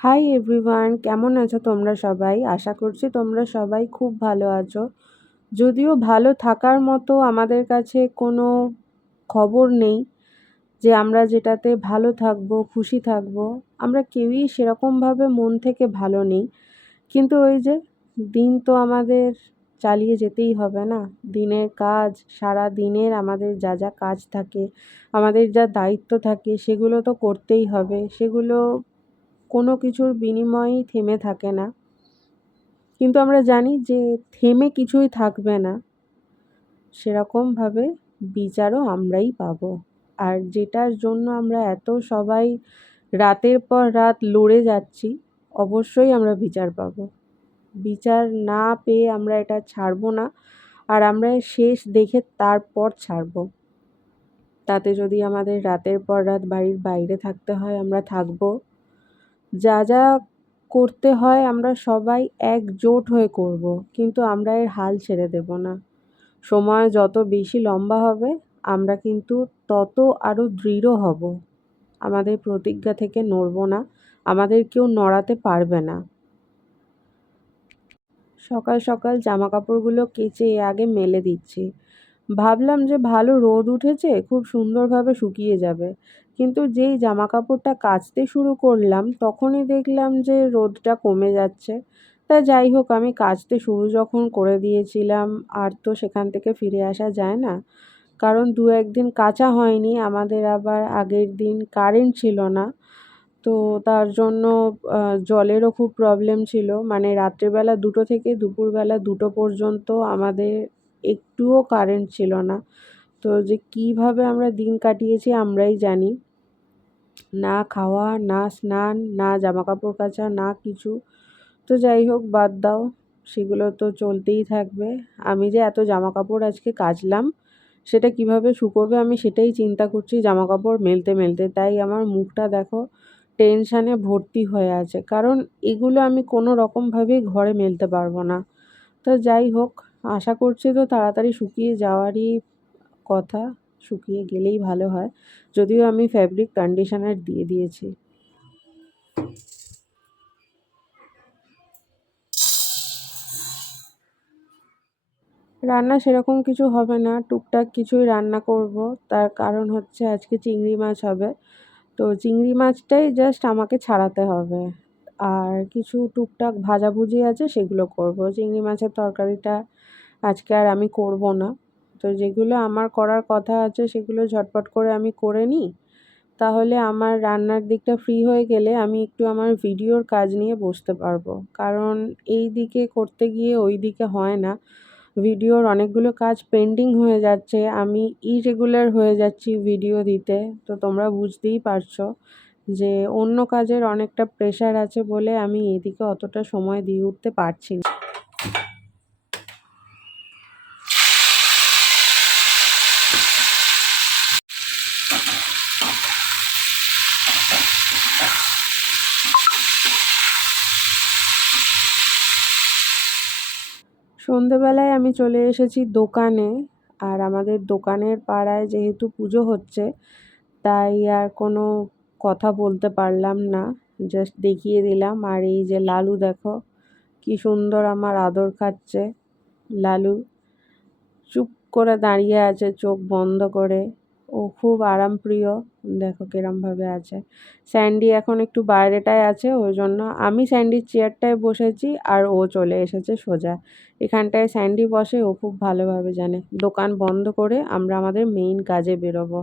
Hi everyone, কেমন আছো তোমরা সবাই? আশা করছি তোমরা সবাই খুব ভালো আছো। যদিও ভালো থাকার মতো আমাদের কাছে কোনো খবর নেই যে আমরা যেটাতে ভালো থাকবো, খুশি থাকবো। আমরা কেউই সেরকমভাবে মন থেকে ভালো নেই। কিন্তু ওই যে দিন তো আমাদের চালিয়ে যেতেই হবে না? দিনের কাজ, সারা দিনের আমাদের যা যা কাজ থাকে, আমাদের যা দায়িত্ব থাকে সেগুলো তো করতেই হবে। সেগুলো কোনো কিছুর বিনিময়েই থেমে থাকে না। কিন্তু আমরা জানি যে থেমে কিছুই থাকবে না, সেরকমভাবে বিচারও আমরাই পাবো। আর যেটার জন্য আমরা এত সবাই রাতের পর রাত লড়ে যাচ্ছি, অবশ্যই আমরা বিচার পাবো। বিচার না পেয়ে আমরা এটা ছাড়বো না। আর আমরা শেষ দেখে তারপর ছাড়বো। তাতে যদি আমাদের রাতের পর রাত বাড়ির বাইরে থাকতে হয়, আমরা থাকবো। যা যা করতে হয় আমরা সবাই একজোট হয়ে করব, কিন্তু আমরা এর হাল ছেড়ে দেব না। সময় যত বেশি লম্বা হবে আমরা কিন্তু তত আরও দৃঢ় হব। আমাদের প্রতিজ্ঞা থেকে নড়ব না, আমাদের কেউ নড়াতে পারবে না। সকাল সকাল জামা কাপড়গুলো কেচে আগে মেলে দিচ্ছি। ভাবলাম যে ভালো রোদ উঠেছে, খুব সুন্দরভাবে শুকিয়ে যাবে। কিন্তু যেই জামা কাপড়টা কাচতে শুরু করলাম তখনই দেখলাম যে রোদটা কমে যাচ্ছে। তা যাই হোক, আমি কাচতে শুরু যখন করে দিয়েছিলাম আর তো সেখান থেকে ফিরে আসা যায় না। কারণ দু একদিন কাচা হয়নি, আমাদের আবার আগের দিন কারেন্ট ছিল না। তো তার জন্য জলেরও খুব প্রবলেম ছিল। মানে রাত্রেবেলা 2টো থেকে দুপুরবেলা 2টো পর্যন্ত আমাদের একটুও কারেন্ট ছিল না। তো যে কীভাবে আমরা দিন কাটিয়েছি আমরাই জানি। না খাওয়া, না স্নান, না জামাকাপড় কাচা, না কিছু। তো যাই হোক, বাদ দাও, সেগুলো তো চলতেই থাকবে। আমি যে এত জামাকাপড় আজকে কাচলাম, সেটা কিভাবে শুকোবে আমি সেটাই চিন্তা করছি জামাকাপড় মেলতে মেলতে। তাই আমার মুখটা দেখো টেনশানে ভর্তি হয়ে আছে, কারণ এগুলো আমি কোনো রকমভাবেই ঘরে মেলতে পারবো না। তো যাই হোক, আশা করছি তো তাড়াতাড়ি শুকিয়ে যাওয়ারই কথা। শুকিয়ে গেলেই ভালো হয়। যদিও আমি ফ্যাব্রিক কন্ডিশনার দিয়ে দিয়েছি। রান্না সেরকম কিছু হবে না, টুকটাক কিছুই রান্না করব। তার কারণ হচ্ছে আজকে চিংড়ি মাছ হবে। তো চিংড়ি মাছটাই জাস্ট আমাকে ছাড়াতে হবে। আর কিছু টুকটাক ভাজাভুজি আছে, সেগুলো করব। চিংড়ি মাছের তরকারিটা আজকে আর আমি করব না। তো যেগুলো আমার করার কথা আছে সেগুলো ঝটপট করে আমি করে নিই। তাহলে আমার রান্নার দিকটা ফ্রি হয়ে গেলে আমি একটু আমার ভিডিওর কাজ নিয়ে বসতে পারবো। কারণ এই দিকে করতে গিয়ে ওই দিকে হয় না। ভিডিওর অনেকগুলো কাজ পেন্ডিং হয়ে যাচ্ছে। আমি ইরেগুলার হয়ে যাচ্ছি ভিডিও দিতে। তো তোমরা বুঝতেই পারছো যে অন্য কাজের অনেকটা প্রেশার আছে বলে আমি এদিকে অতটা সময় দিয়ে উঠতে পারছি না। সন্ধেবেলায় আমি চলে এসেছি দোকানে। আর আমাদের দোকানের পাড়ায় যেহেতু পুজো হচ্ছে, তাই আর কোনো কথা বলতে পারলাম না। জাস্ট দেখিয়ে দিলাম। আর এই যে লালু দেখো, কি সুন্দর আমার আদর খাচ্ছে। লালু চুপ করে দাঁড়িয়ে আছে চোখ বন্ধ করে। ও খুব আরামপ্রিয়। দেখো কিরমভাবে আছে। স্যান্ডি এখন একটু বাইরেটায় আছে, ওই জন্য আমি স্যান্ডির চেয়ারটায় বসেছি আর ও চলে এসেছে সোজা। এখানটায় স্যান্ডি বসে, ও খুব ভালোভাবে জানে। দোকান বন্ধ করে আমরা আমাদের মেইন কাজে বেরোবো।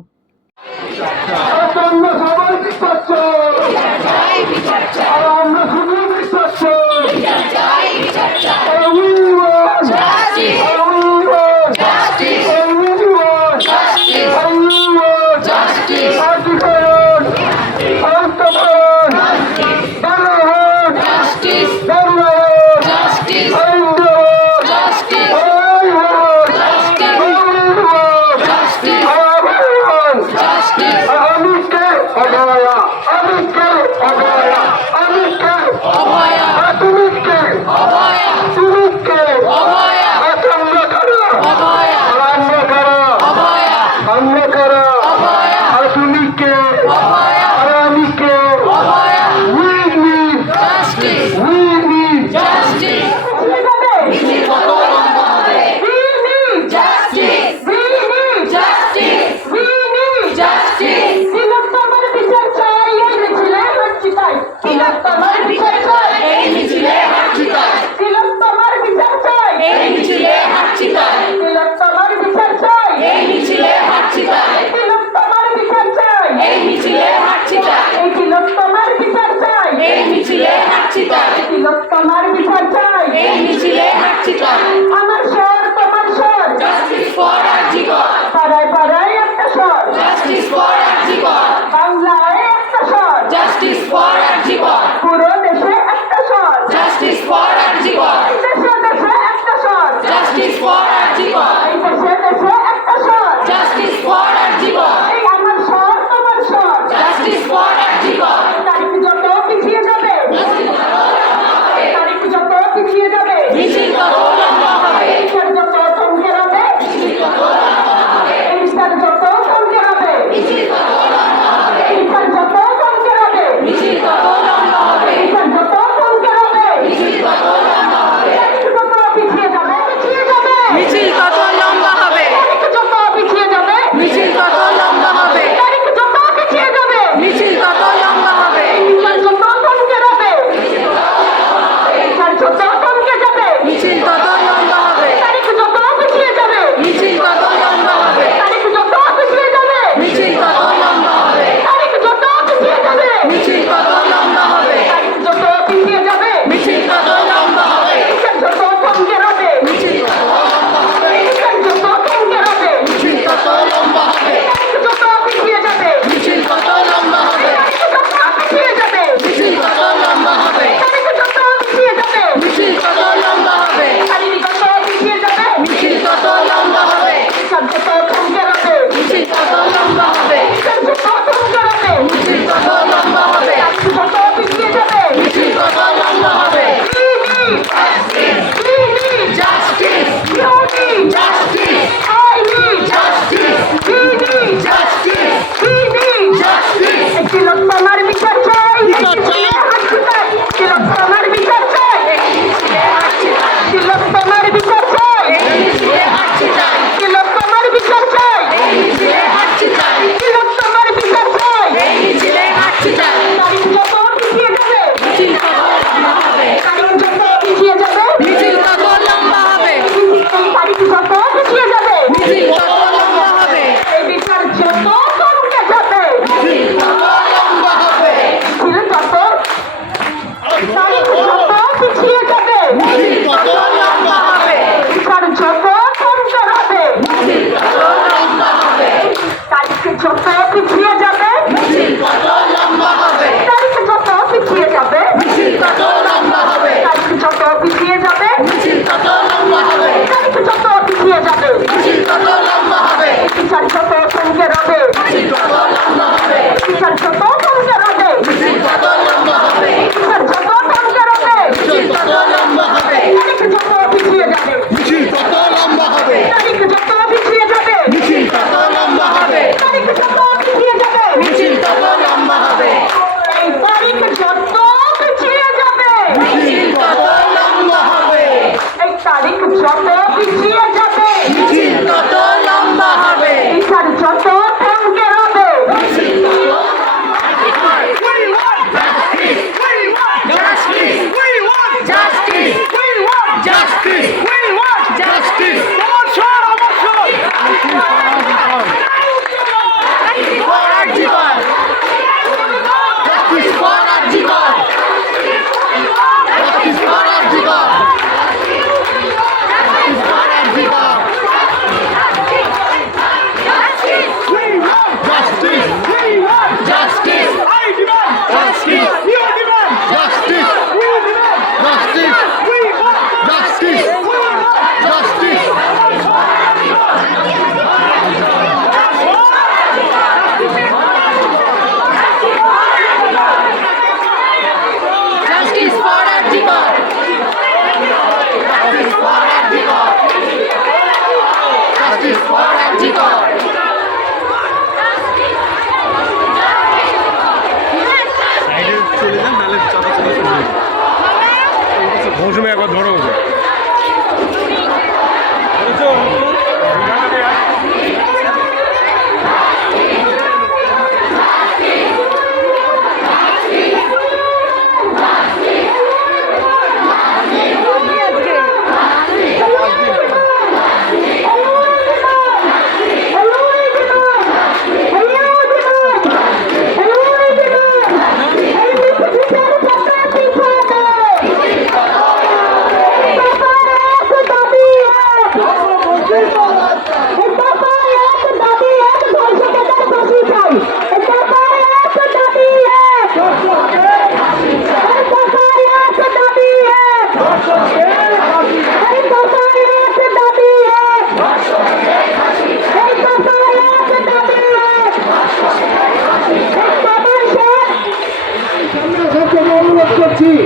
করছি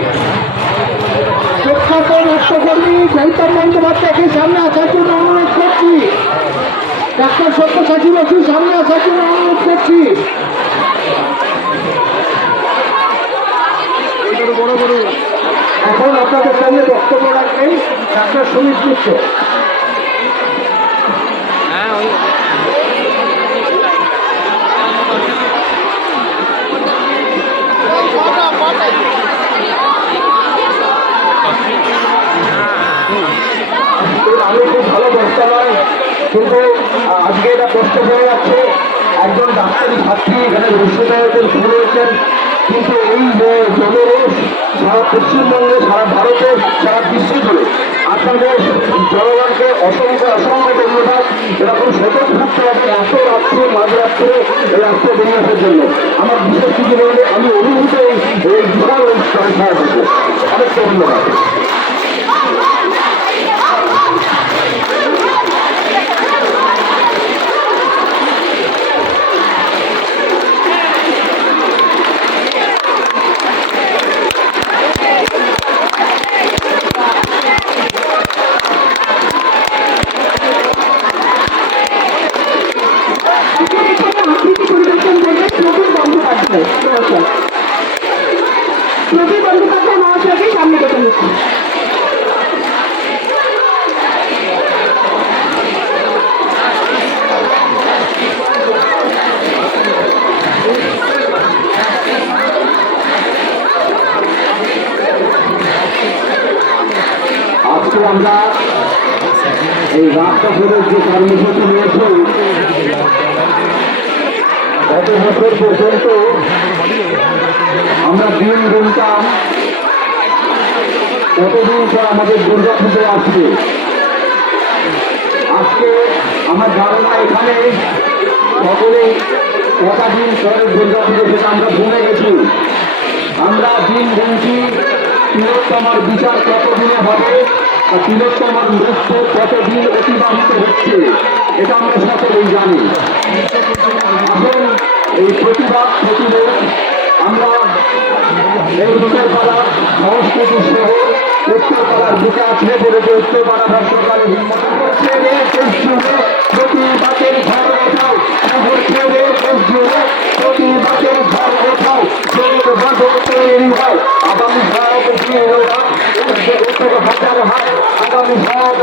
প্রখ্যাত রাষ্ট্রকর্মী গৌতম বন্দ্যোপাধ্যায়কে সামনে আসার জন্য অনুরোধ করছি। ডাক্তার সব্যসাচী বসু সামনে আসার জন্য অনুরোধ করছি। এখন আপনাদের সামনে বক্তব্য রাখবেন ডাক্তার সুমিত মিশ্র। আমি খুব ভালো বক্তা নয়, কিন্তু আজকে এটা কষ্ট হয়ে যাচ্ছে। একজন ডাক্তারি ছাত্রী এখানে বিশ্ববিদ্যালয়তে শুরু হয়েছেন, কিন্তু এই যে জনরোষ সারা পশ্চিমবঙ্গে, সারা ভারতে, সারা বিশ্ব জুড়ে আপনাদের জনগণকে অসংখ্য অসংখ্য ধন্যবাদ। এরকম স্বতঃস্ফূর্ত হবে এত রাত্রে মাঝরাত্রে এই রাস্তা বিন্যাসের জন্য। আমার বিশেষ কিছু বললে আমি অভিভূত এই বিশাল সংখ্যা আছে। অনেক ধন্যবাদ। প্রবীর বন্দ্যোপাধ্যায় মহাশয়কে সামনে ডেকে নিচ্ছি। আজকে আমরা এই রাস্তাঘাটের যে কর্মসূচি নিয়েছি, গত বছর পর্যন্ত আমরা দিন গুনতাম কতদিন পর আমাদের দুর্গা পুজো আসবে। আজকে আমার ধারণা এখানে সকলেই কটা দিন পরে দুর্গা পুজো, সেটা আমরা ভুলে গেছি। আমরা দিন গুনছি তিলোত্তমার বিচার কতদিনে হবে, আর তিলোত্তমার মৃত্যু কতদিন অতিবাহিত হচ্ছে, এটা আমরা সকলেই জানি। এখন এই প্রতিবাদ প্রতিরোধ আমরা এই উত্তরপাড়া সংস্কৃতি সহ উত্তরপাড়ার বুকে আছে বলে যে উত্তরপাড়া সরকার হিম্মত করছে। প্রতিবাদের ঘর ওঠাও, খবর ছেড়ে প্রতিবাদের ঘর ওঠাও, তৈরি হয় আগামী সব হাজার হাত, আগামী সব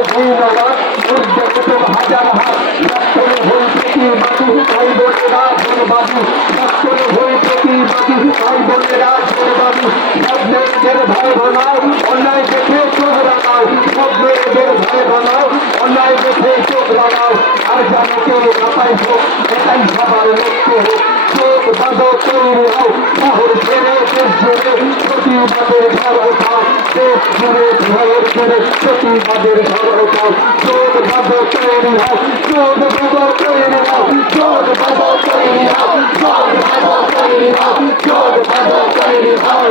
হাজার হাত। সত্তরে হই প্রতিবাদী ভাই বোনেরা জনবাদী, সত্তরে হই প্রতিবাদী ভাই বোনেরা জনবাদী। সব মেয়েদের ভয় বানাও, অন্যায় দেখে চোখ রাখাও, সব মেয়েদের ভয় বানাও, অন্যায় দেখে চোখ রাখাও। আর জানো কেউ রাখাই হোক, এটাই সবার লক্ষ্য হোক। চোখ বাঁধো, তৈরি হও, শহর ছেড়ে দেশ জুড়ে প্রতিবাদের ঝড় ওঠাও, দেশ জুড়ে ভয়ের জুড়ে প্রতিবাদের ঝড় ওঠাও। চোখ বাঁধো, তৈরি হও, চোখ বাঁধো, তৈরি হও, চোখ বাঁধো, তৈরি হও, চোখ বাঁধো, তৈরি হও, চোখ বাঁধো, তৈরি হও।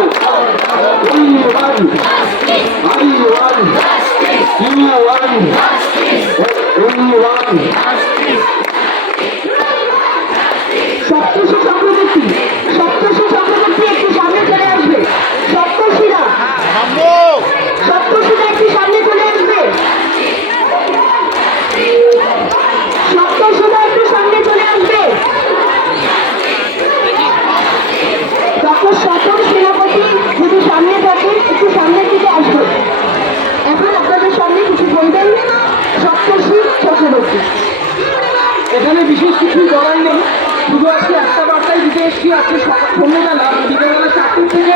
We won, I won, you won, we won. সপ্তর্ষি চক্রবর্তী, সপ্তর্ষি চক্রবর্তী একটু সামনে চলে আসবে। সপ্তর্ষিরা, সপ্তর্ষিরা একটু সামনে চলে আসবে। সপ্তর্ষিরা একটু সামনে চলে আসবে। ডক্টর স্বপন সেনাপতি যদি সামনে থাকে একটু সামনের দিকে আসবে। এখন আপনাদের সামনে কিছু বলবেন সপ্তর্ষি চক্রবর্তী। এখানে বিশেষ কিছু করার নেই, শুধু আজকে একটা বার্তায় দিতে এসেছি। আজকে সন্ধ্যাবেলা বিকেলবেলা 4টে থেকে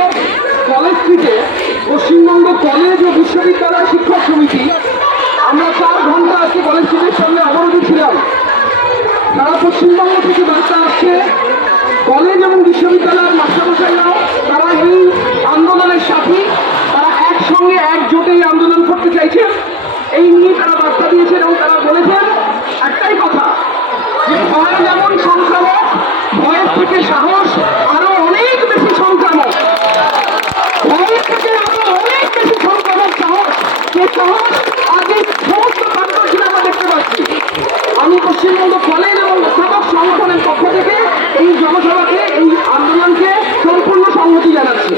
কলেজ স্ট্রিটে পশ্চিমবঙ্গ কলেজ ও বিশ্ববিদ্যালয় শিক্ষক সমিতি আমরা 4 ঘন্টা আজকে কলেজ স্ট্রিটের সামনে অবরোধে ছিলাম। সারা পশ্চিমবঙ্গ থেকে বার্তা আসছে, কলেজ এবং বিশ্ববিদ্যালয়ের মাস্টারমশাইরাও তারা এই আন্দোলনের সাথী, তারা একসঙ্গে একজোটে এই আন্দোলন করতে চাইছেন। এই নিয়ে তারা বার্তা দিয়েছেন এবং তারা বলেছেন একটাই কথা, যে ভয় যেমন সংক্রামক, ভয়ের থেকে সাহস আরো অনেক বেশি সংক্রামক, ভয়ের থেকে আরো অনেক বেশি সংক্রামক সাহস। যে সাহস আগে সমস্ত প্রান্তরে আমরা দেখতে পাচ্ছি। আমি পশ্চিমবঙ্গ কলেজ এবং অধ্যাপক সংগঠনের পক্ষ থেকে এই জনসভাকে, এই আন্দোলনকে সম্পূর্ণ সংহতি জানাচ্ছি।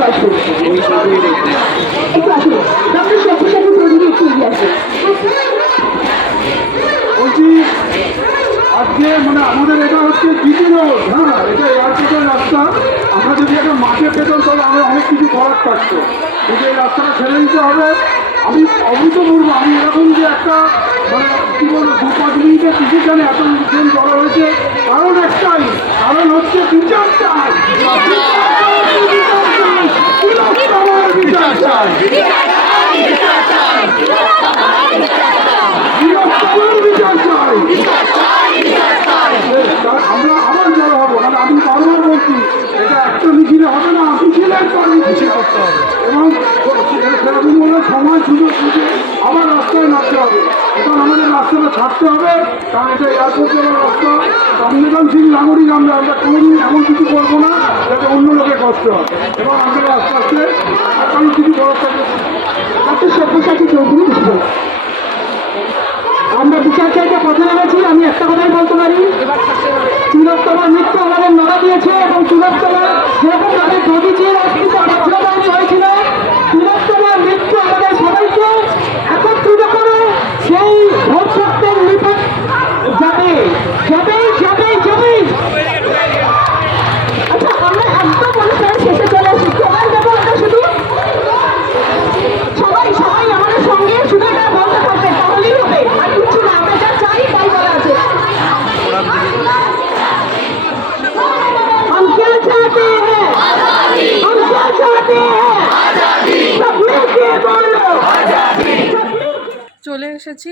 এগিয়ে আসুন, একটু আসুন। ডক্টর সব্যসাচী চৌধুরী একটু এগিয়ে আসুন। বলছি আজকে মানে আমাদের এটা হচ্ছে জিটি রোড, হ্যাঁ, এটা এয়ারপোর্টের রাস্তা। আমরা যদি একটা মাঠে পেতাম তাহলে আমরা অনেক কিছু করার থাকতো, কিন্তু এই রাস্তাটা ছেড়ে দিতে হবে। আমি অভূতপূর্ব, আমি এরকম যে একটা মানে কী বলবো 2-5 মিনিটের টিকিট জানে এত ট্রেন জড়ো হয়েছে, কারণ একটাই, কারণ হচ্ছে বিচার চাই, বিচার চাই, বিচার চাই। আমরা আবার জড়ো হবো, মানে আমি বারবার বলছি এটা একটা মিছিলে হবে না, মিছিলের পর মিছিল করতে হবে এবং সেরকম বলে সময় সুযোগ বুঝে আবার রাস্তায় নামতে হবে। এবং আমাদের রাস্তাটা ছাড়তে হবে, কারণ এটা এয়ারপোর্ট যাওয়ার রাস্তা। সংবেদনশীল নাগরিক আমরা কোনোদিন এমন কিছু করবো না যাতে অন্য লোকের কষ্ট হয়, এবং আমাদের আস্তে আস্তে আগামী কিছু করার থাকবে। ডক্টর সব্যসাচী চৌধুরী কিছু বলুন। আমরা বিচার চাইতে কথা নেমেছি, আমি একটা কথাই বলতে পারি, তিলোত্তমার মৃত্যু আমাদের নড়া দিয়েছে এবং তিলোত্তমা যেরকম তাদের প্রতিচির অস্তিত্ব বজ্রদান হয়েছিল, তিলোত্তমার মৃত্যু আমাদের সবাইকে একত্রিত করে সেই ভবিষ্যতের নিকট যাবে যাবে যাবে যাবে। আচ্ছা, আমরা একদম অনুষ্ঠানের শেষে চলে আসি, সবাই দেবো আমরা শুধু সবাই সবাই আমাদের সঙ্গে শুধু এটা বলতে থাকবে, তাহলেই হবে, আর কিছু না। আমরা যা চাই তাই বলা আছে। हम क्या चाहते हैं, हम क्या चाहते हैं, सब मिलके बोलो। চলে এসেছি,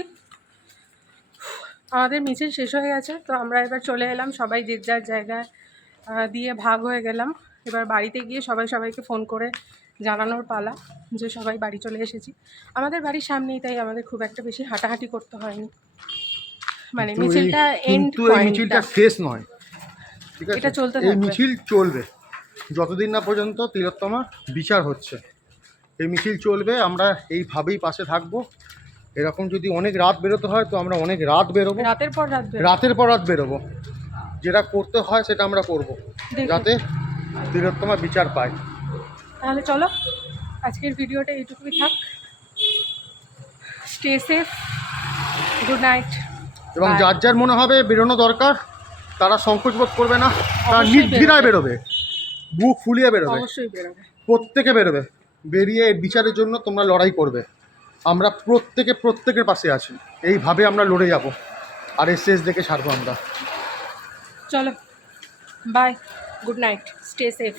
আমাদের মিছিল শেষ হয়ে গেছে, তো আমরা এবার চলে এলাম, সবাই যে যার জায়গায় দিয়ে ভাগ হয়ে গেলাম। এবার বাড়িতে গিয়ে সবাই সবাইকে ফোন করে জানানোর পালা যে সবাই বাড়ি চলে এসেছি। আমাদের বাড়ির সামনেই, তাই আমাদের খুব একটা বেশি হাঁটাহাঁটি করতে হয়নি, মানে মিছিলটা এন্ড কিন্তু এই মিছিলটা শেষ নয়, ঠিক আছে? এটা চলতে এই থাকবে। মিছিল চলবে যতদিন না পর্যন্ত তিলোত্তমার বিচার হচ্ছে। এই মিছিল চলবে, আমরা এইভাবেই পাশে থাকবো। এরকম যদি অনেক রাত বেরোতে হয় তো আমরা অনেক রাত বেরোবো, রাতের পর রাত বেরোবো। রাতের পর রাত বেরোবো। যেটা করতে হয় সেটা আমরা করব, দেখুন। যাতে তিলোত্তমা বিচার পায়। তাহলে চলো, আজকের ভিডিওটা এইটুকুই থাক। Stay safe, good night. এবং Bye. যার যার মনে হবে বেরোনো দরকার তারা সংকোচ বোধ করবে না, তারা অবশ্যই নির্দ্বিধায় বেরোবে, বুক ফুলিয়ে বেরোবে, অবশ্যই বেরোবে। প্রত্যেকে বেরোবে। বেরিয়ে এর বিচারের জন্য তোমরা লড়াই করবে। আমরা প্রত্যেকের পাশে আছি, এইভাবে আমরা লড়ে যাব, আর এর শেষ দেখে ছাড়বো আমরা। চলো, bye, good night, stay safe.